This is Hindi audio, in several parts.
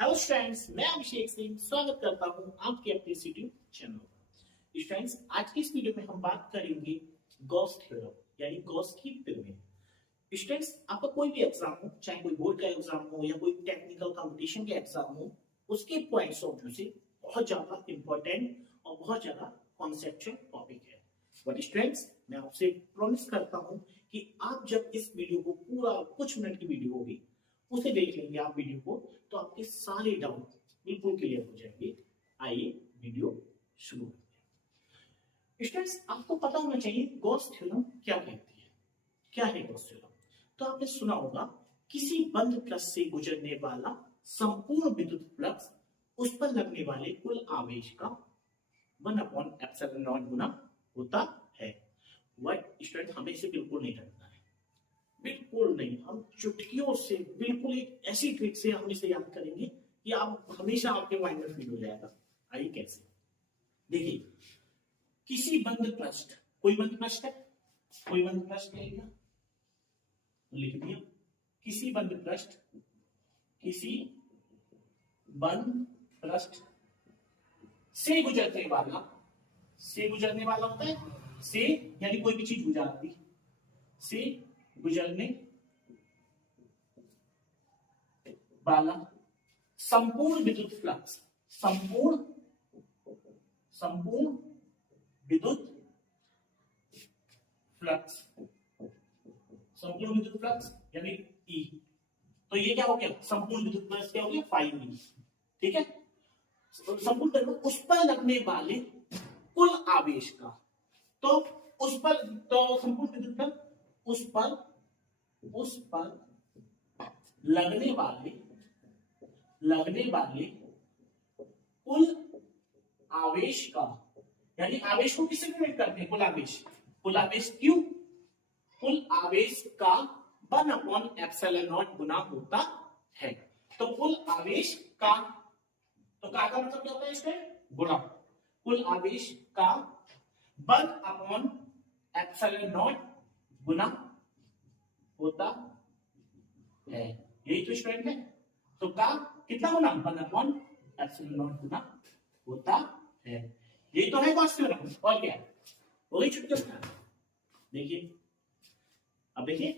हेलो स्टूडेंट्स, मैं अभिषेक सिंह स्वागत करता हूं आपके अपने यूट्यूब चैनल पर। स्टूडेंट्स, आज की इस वीडियो में हम बात करेंगे गॉस थ्योरम यानी गॉस की प्रमेय। स्टूडेंट्स, आपका कोई भी एग्जाम हो, चाहे कोई बोर्ड का एग्जाम हो या कोई टेक्निकल कंपटीशन का एग्जाम हो, उसके पॉइंट्स ऑफ व्यू से बहुत ज्यादा इंपॉर्टेंट और बहुत ज्यादा कॉन्सेप्चुअल टॉपिक है। बट स्टूडेंट्स, मैं आपसे प्रॉमिस करता हूं कि आप जब इस वीडियो को पूरा कुछ मिनट की वीडियो होगी उसे देख लेंगे आप वीडियो को, तो आपके सारे डाउट बिल्कुल क्लियर हो जाएंगे। आइए वीडियो शुरू करते हैं। स्टूडेंट्स, आपको पता होना चाहिए गॉस थ्योरम क्या कहती है। क्या है गॉस थ्योरम? तो आपने सुना होगा, किसी बंद प्लस से गुजरने वाला संपूर्ण विद्युत फ्लक्स उस पर लगने वाले कुल आवेश का 1/ε0 गुना होता है। वट स्टूडेंट, हमें इसे बिल्कुल नहीं करना है, बिल्कुल नहीं। हम चुटकियों से, बिल्कुल एक ऐसी ट्रिक से हम इसे याद करेंगे कि आप हमेशा आपके माइंड में फील हो जाएगा। आइए कैसे, देखिए, किसी बंद पृष्ठ, कोई बंद पृष्ठ है, कोई बंद पृष्ठ है क्या, लिख दिया। किसी बंद पृष्ठ, किसी बंद पृष्ठ से गुजरने वाला, से गुजरने वाला होता है, से यानी कोई भी चीज गुजरती, से गुजरने वाला संपूर्ण विद्युत फ्लक्स, संपूर्ण विद्युत फ्लक्स, संपूर्ण विद्युत फ्लक्स यानी ई। तो ये क्या हो गया, संपूर्ण विद्युत फ्लक्स क्या हो गया, फाइव ई। ठीक है, संपूर्ण उस पर लगने वाले कुल आवेश का, तो उस पर, तो संपूर्ण विद्युत फ्लक्स उस पर लगने वाले कुल आवेश का, यानी आवेश को किससे डिनोट करते हैं, कुल आवेश क्यों, कुल आवेश का 1/ε0 गुना होता है। तो कुल आवेश का, तो का मतलब क्या होता है इसमें, गुणा। कुल आवेश का 1/ε0 गुना होता है, यही तो स्टूडेंट है। तो का कितना गुना, 1/ε0 गुना होता है, यही तो है गॉस थ्योरम। और क्या है, वही छुट्टी। देखिए, अब देखिए,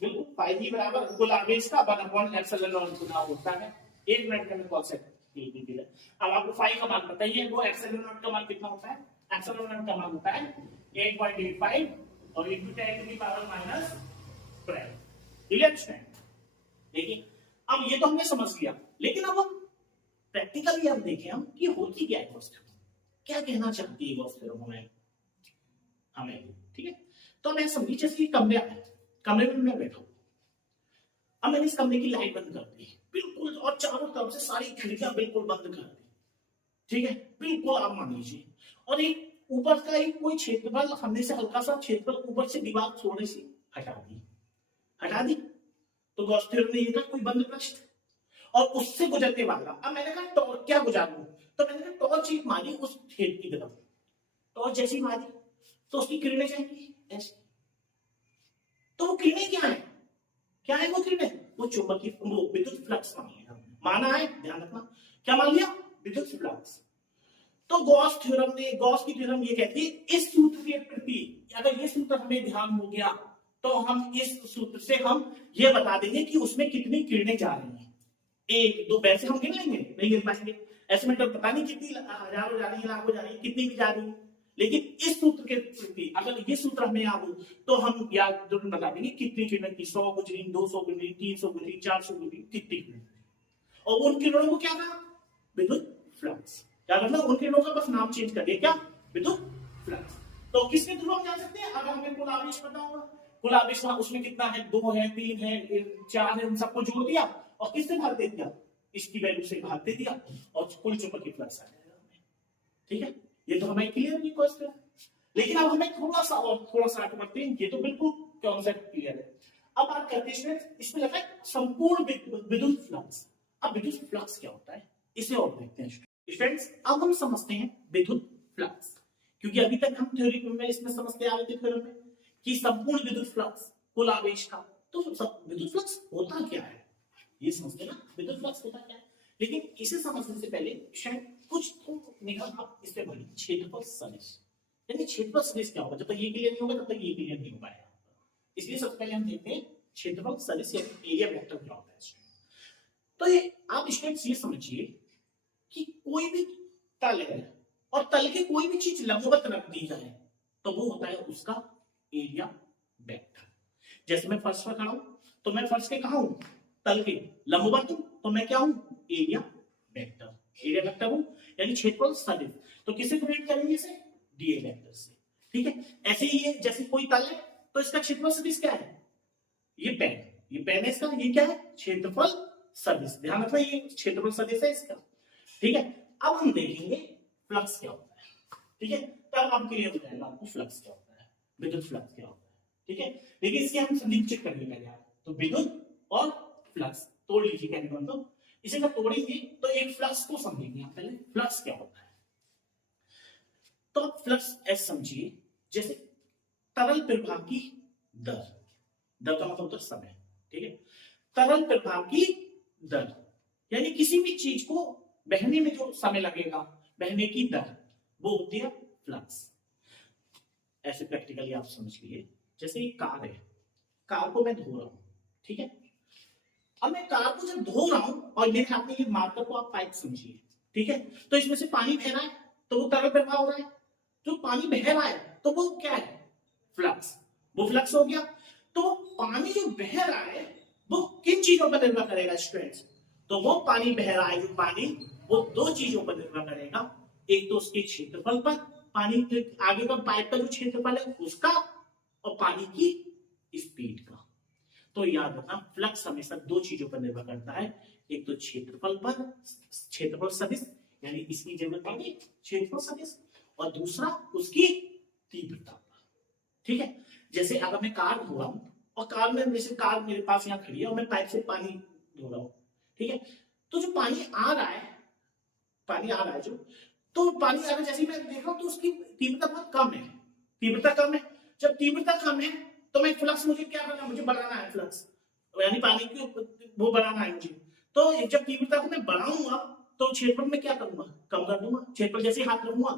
बिल्कुल फाइव ही बराबर कुल आवेश का 1/ε0 गुना होता है। एक मिनट में कॉन्सेप्ट क्लियर है। अब आपको फाइव का मान पता ही है, वो ε0 का मान कितना होता है, ε0 का मान होता है 8.85 और into 10 to the power -12। Clear student? देखिए, अब ये तो हमने समझ लिया, लेकिन अब हम प्रैक्टिकली अब देखें हम कि होती क्या है गॉस थ्योरम, क्या कहना चाहती है गॉस थ्योरम हमें। ठीक है, तो मैं समझी, जैसे कमरे में मैं बैठा हूं, अब मैंने इस कमरे की लाइट बंद कर दी बिल्कुल, और चारों तरफ से सारी खिड़कियां बिल्कुल बंद कर दी। ठीक है, बिल्कुल आप मान लीजिए, और एक ऊपर का एक कोई क्षेत्रफल, हमने से हल्का सा क्षेत्रफल ऊपर से दीवार थोड़ी सी हटा दी, तो गॉस थ्योरम ने ये कहा कोई बंद पृष्ठ और उससे गुजरने वाला। अब मैंने कहा टॉर्च क्या गुजारूं, तो मैंने कहा टॉर्च एक मारी उस छेद की तरफ, टॉर्च जैसी मारी तो उसकी किरणें जाएंगी ऐसी। तो वो किरणें क्या है वो किरणें, वो चुंबकीय, वो विद्युत फ्लक्स माना है, ध्यान रखना, क्या मान लिया, विद्युत फ्लक्स। तो गॉस की थ्योरम ये कहती है इस सूत्र के प्रति, अगर ये सूत्र हमें ध्यान हो गया तो हम इस सूत्र से हम ये बता देंगे कि उसमें कितनी किरणें जा रही हैं। एक दो, वैसे हम गिन लेंगे, नहीं गिन पाएंगे, ऐसे में तो पता नहीं कितनी हजारों जा रही है, लाखों जा रही है, कितनी भी जा रही है। लेकिन इस सूत्र के प्रति अगर ये सूत्र हमें याद हो तो हम याद जरूर बता देंगे कितनी किरणें की, 100 गुजरी, 200 गुजरी, 300 गुजरी, 400 गुजरी, कितनी किरणें। और उन किरणों को क्या कहा, विद्युत फ्लक्स। क्या मतलब, उन किरणों का बस नाम चेंज कर दिया, क्या, विद्युत फ्लक्स। तो किसके थ्रू हम जान सकते हैं, अगर हमें कुल आवेश पता होगा, कुल आवेश उसमें कितना है, 2 है, 3 है, 4 है, उन सबको जोड़ दिया और किससे भाग दे दिया, इसकी वैल्यू से भाग दे दिया और कुल चुंबकीय फ्लक्स आ जाएगा। ठीक है, ये तो हमें क्लियर नहीं क्वेश्चन, लेकिन अब हमें थोड़ा सा आगे बढ़ते हैं, ये तो बिल्कुल कॉन्सेप्ट क्लियर है। अब बात करते हैं इसमें लगा संपूर्ण विद्युत फ्लक्स। अब विद्युत फ्लक्स क्या होता है, इसे और देखते हैं स्टूडेंट्स। अब हम समझते हैं विद्युत फ्लक्स, क्योंकि अभी तक हम थ्योरी में इसमें समझते आ रहे थे थ्योरम में कि संपूर्ण विद्युत फ्लक्स कुल आवेश का, तो विद्युत फ्लक्स होता क्या है ये समझते ना, विद्युत फ्लक्स होता क्या है। लेकिन इसे समझने से पहले शायद कुछ तो निगम आप इस पे बोलिए, क्षेत्रफल सदिश यानी क्षेत्रफल सदिश क्या होगा। जब तक ये क्लियर नहीं होगा तब तक ये क्लियर नहीं हो पाएगा। इसलिए सबसे पहले हम देखते हैं क्षेत्रफल सदिश या एरिया वेक्टर क्या होता है। तो ये आप स्टूडेंट्स ये समझिए कि कोई भी तल है और तल के कोई भी चीज लंबवत रख दी जाए तो वो होता है उसका एरिया वेक्टर। जैसे मैं फर्श पर खड़ा हूं तो मैं फर्श के कहा हूं, तल के लंबवत हूं, तो मैं क्या हूं, एरिया वेक्टर। एरिया वेक्टर हूं यानी क्षेत्रफल सदिश। तो किसे क्रिएट करेंगे इसे, डीए वेक्टर से। ठीक है, ऐसे ही ये जैसे कोई तल है तो इसका क्षेत्रफल सदिश क्या है, ये पेन है इसका, ये क्या है, क्षेत्रफल सदिश। ध्यान रखना ये क्षेत्रफल सदिश है इसका। ठीक है, अब हम देखेंगे फ्लक्स क्या होता है। ठीक है, तब आप क्लियर हो जाएगा आपको फ्लक्स क्या होता है, विद्युत फ्लक्स क्या होता है। ठीक है, लेकिन इसके हम संदीप करेंगे पहले आप। तो विद्युत और फ्लक्स तोड़ लीजिए, क्या मतलब इसे जब तोड़ेंगे तो एक फ्लक्स को समझेंगे आप पहले, फ्लक्स क्या होता है। तो आप फ्लक्स ऐसे समझिए जैसे तरल प्रवाह की दर, दर का मतलब होता है समय। ठीक है, तरल प्रवाह की दर यानी किसी भी चीज को बहने में जो समय लगेगा, बहने की दर, वो होती है फ्लक्स। ऐसे प्रैक्टिकली आप समझ लीजिए, जैसे एक कार है, कार को मैं धो रहा हूं। ठीक है, अब मैं कार को जब धो रहा हूं और मेरे हाथ में ये मार्कर को आप पाइप समझिए। ठीक है, तो इसमें से पानी बह रहा है तो वो तरल प्रवाह हो रहा है। जो पानी बह रहा है तो वो क्या है, फ्लक्स। वो फ्लक्स हो गया। तो पानी जो बह रहा है वो किन चीजों पर निर्भर करेगा स्टूडेंट्स, तो वो पानी बह रहा है जो पानी, वो दो चीजों पर निर्भर करेगा। एक तो उसके क्षेत्रफल पर, पानी के आगे का पाइप का जो क्षेत्रफल है उसका, और पानी की स्पीड का। तो याद रखना फ्लक्स हमेशा दो चीजों पर निर्भर करता है, एक तो क्षेत्रफल पर, क्षेत्रफल सदिश यानी इसकी जरूरत पड़ेगी क्षेत्रफल सदिश, और दूसरा उसकी तीव्रता पर। ठीक है, जैसे अगर मैं कार धो रहा हूं और कार में जैसे कार मेरे पास यहाँ खड़ी है और मैं पाइप से पानी धो रहा हूं। ठीक है, तो जो पानी आ रहा है, पानी आ रहा है जो, तो पानी आ रहा है जैसे मैं देख रहा हूं तो उसकी तीव्रता बहुत कम है, तीव्रता कम है। जब तीव्रता कम है तो मैं फ्लक्स, मुझे क्या करना, मुझे बढ़ाना है फ्लक्स, यानी पानी की वो बढ़ाना है मुझे। तो जब तीव्रता को मैं बढ़ाऊंगा तो क्षेत्रफल में क्या करूंगा, कम कर दूंगा। क्षेत्रफल जैसे हाथ रखूंगा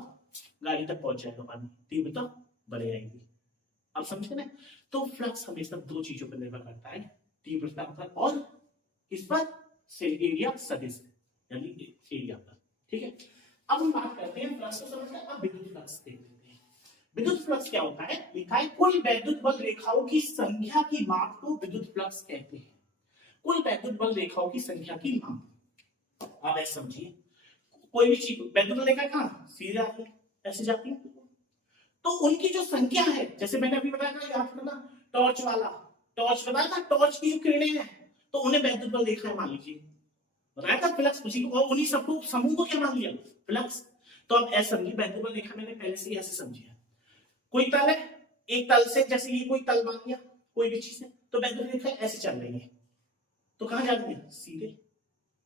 गाड़ी तक पहुंच जाएगा पानी, तीव्रता बढ़ जाएगी। आप समझे ना। तो फ्लक्स हमेशा दो चीजों पर निर्भर करता है, तीव्रता पर और किस पर, से एरिया सदिश यानी एरिया पर। ठीक है, अब हम बात करते हैं फ्लक्स को समझते हैं, अब विद्युत फ्लक्स देखते हैं। विद्युत फ्लक्स क्या होता है, लिखा है कुल वैद्युत बल रेखाओं की संख्या की माप को विद्युत फ्लक्स कहते हैं। कुल वैद्युत बल रेखाओं की संख्या की माप। आप ऐसे समझिए, कोई भी चीज वैद्युत बल रेखा कहां सीधे आती है, ऐसे जाती है, तो उनकी जो संख्या है, जैसे मैंने अभी बताया था, याद करना, टॉर्च वाला, टॉर्च बताया था, टॉर्च की जो किरणें हैं तो उन्हें वैद्युत बल रेखा मान लीजिए, बताया था फ्लक्स, उसी को, और उन्हीं सबको समूह को क्या मान लिया, फ्लक्स। तो अब ऐसे समझिए, वैद्युत बल रेखा मैंने पहले से ऐसे समझिए, कोई तल है, एक तल से जैसे ये कोई तल मान लिया कोई भी चीज है, तो वैद्युत रेखा ऐसे चल रही है, तो कहां जा रही है, सीधे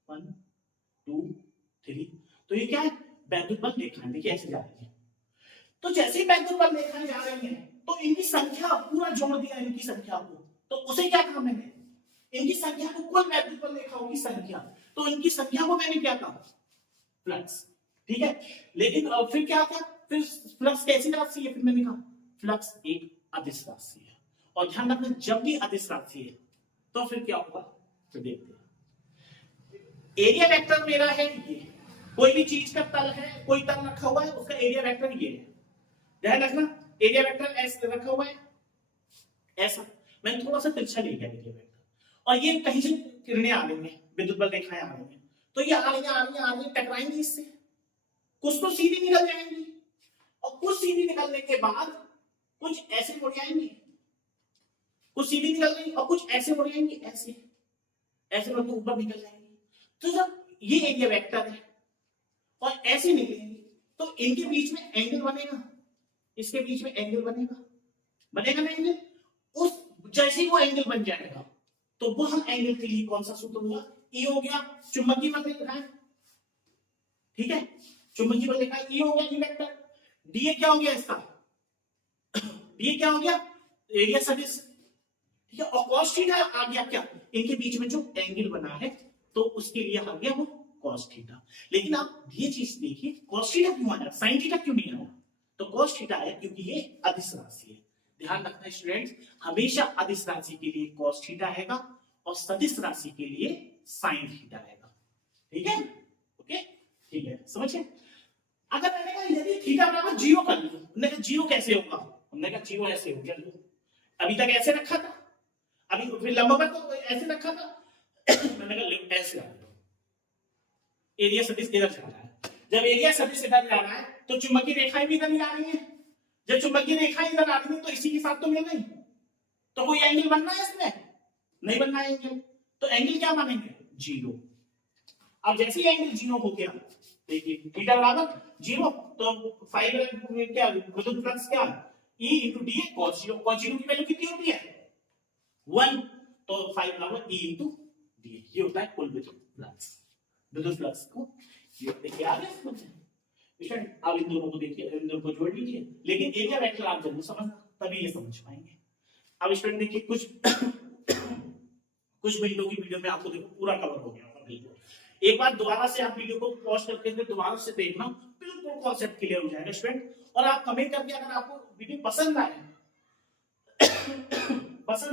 1 2 3। तो ये क्या है, वैद्युत बल रेखा, देखिए ऐसे जा रही है। तो जैसे ही वैद्युत बल रेखाएं जा रही हैं तो इनकी संख्या पूरा जोड़ दिया, इनकी संख्या को, तो उसे क्या कहा मैंने, इनकी संख्या को, कुल वैद्युत बल रेखाओं की संख्या, तो इनकी संख्या को मैंने क्या कहा, फ्लक्स। ठीक है, लेकिन अब फिर क्या था, फिर फ्लक्स कैसी राशि है, फिर मैंने कहा फ्लक्स एक अदिश राशि है। और ध्यान रखना जब भी अदिश राशि है तो फिर क्या होगा, तो देखते हैं। एरिया वेक्टर मेरा है ये, कोई भी चीज का तल है, कोई तल रखा हुआ है, उसका एरिया वेक्टर ये है। ध्यान रखना एरिया वेक्टर ऐसे रखा हुआ है, ऐसा मैंने थोड़ा सा तिरछा ले गया एरिया वेक्टर, और ये कहीं से किरणें आ रही हैं, विद्युत बल रेखाएं आ रही हैं, तो ये आ रही हैं, आ रही हैं, आ रही हैं, टकराएंगी इससे, कुछ तो सीधी निकल जाएंगी, और कुछ सीधी निकलने के बाद कुछ ऐसे मुड़ जाएंगी, कुछ सीधी निकल गई और कुछ ऐसे मुड़ जाएंगी, ऐसे ऐसे मतलब ऊपर निकल जाएंगी। तो जब ये एरिया वेक्टर है और ऐसे निकलेंगी तो इनके बीच में एंगल बनेगा, इसके बीच में एंगल बनेगा, बनेगा ना एंगल। उस जैसे वो एंगल बन जाएगा तो वो हम एंगल के लिए कौन सा सूत्र होगा, ई हो गया, चुंबकीय बल लिखा है। ठीक है, चुंबकीय बल लिखा है, ई हो गया, ई वेक्टर, डी क्या हो गया इसका, डी क्या हो गया, एरिया सदिश। ठीक है, और cos थीटा आ गया क्या, इनके बीच में जो एंगल बना है तो उसके लिए आ गया वो cos थीटा। लेकिन आप ये चीज देखिए cos थीटा क्यों आया, sin थीटा क्यों नहीं आया? तो cos थीटा आया क्योंकि ये अदिश राशि है। ध्यान रखना है स्टूडेंट्स, हमेशा अदिश राशि के लिए cos थीटा आएगा और सदिश राशि के लिए sin थीटा आएगा। ठीक है, ओके, ठीक है, समझिए। अगर मैंने कहा यदि थीटा बराबर 0 कर लो, हमने कहा 0 कैसे होगा, हमने कहा 0 ऐसे हो गया, अभी तक ऐसे रखा था, अभी फिर लंबवत तो ऐसे रखा था, मैंने कहा ऐसे आ गया, एरिया सदिश इधर जा रहा है। जब एरिया सदिश इधर जा रहा है तो चुंबकीय रेखाएं भी इधर आ रही है, जब चुंबकीय रेखाएं इधर आ रही है तो इसी के साथ तो मिल गई, तो कोई एंगल बनना है इसमें, नहीं बनना है एंगल, तो एंगल क्या मानेंगे 0। अब जैसे ही एंगल 0 हो गया, देखिए थीटा बराबर 0, तो 5 में क्या विद्युत फ्लक्स क्या E into d cos 0, cos 0 की वैल्यू कितनी होती है 1, तो 5 बराबर E into d, ये होता है कुल विद्युत फ्लक्स को ये देखिए आ गया समझ में। अब इन दोनों को देखिए, इन दोनों को जोड़ लीजिए, लेकिन एरिया वेक्टर आप जरूर समझना, तभी ये समझ पाएंगे। अब स्टूडेंट देखिए कुछ मिनटों की वीडियो में आपको देखो पूरा कवर हो गया होगा बिल्कुल। एक बार दोबारा से आप वीडियो को पॉज करके दोबारा से देखना, बिल्कुल कॉन्सेप्ट क्लियर हो जाएगा स्टूडेंट। और आप कमेंट करके अगर आपको वीडियो पसंद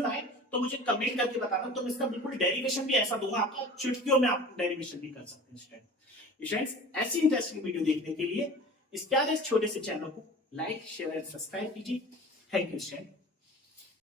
आए तो मुझे कमेंट करके बताना, तो मैं इसका बिल्कुल डेरिवेशन भी ऐसा दूंगा, आपका चुटकियों में आप डेरिवेशन भी कर सकते हैं स्टूडेंट। ऐसी इंटरेस्टिंग वीडियो देखने के लिए इस प्यारे छोटे से चैनल को लाइक शेयर एंड सब्सक्राइब कीजिए। Thank you student.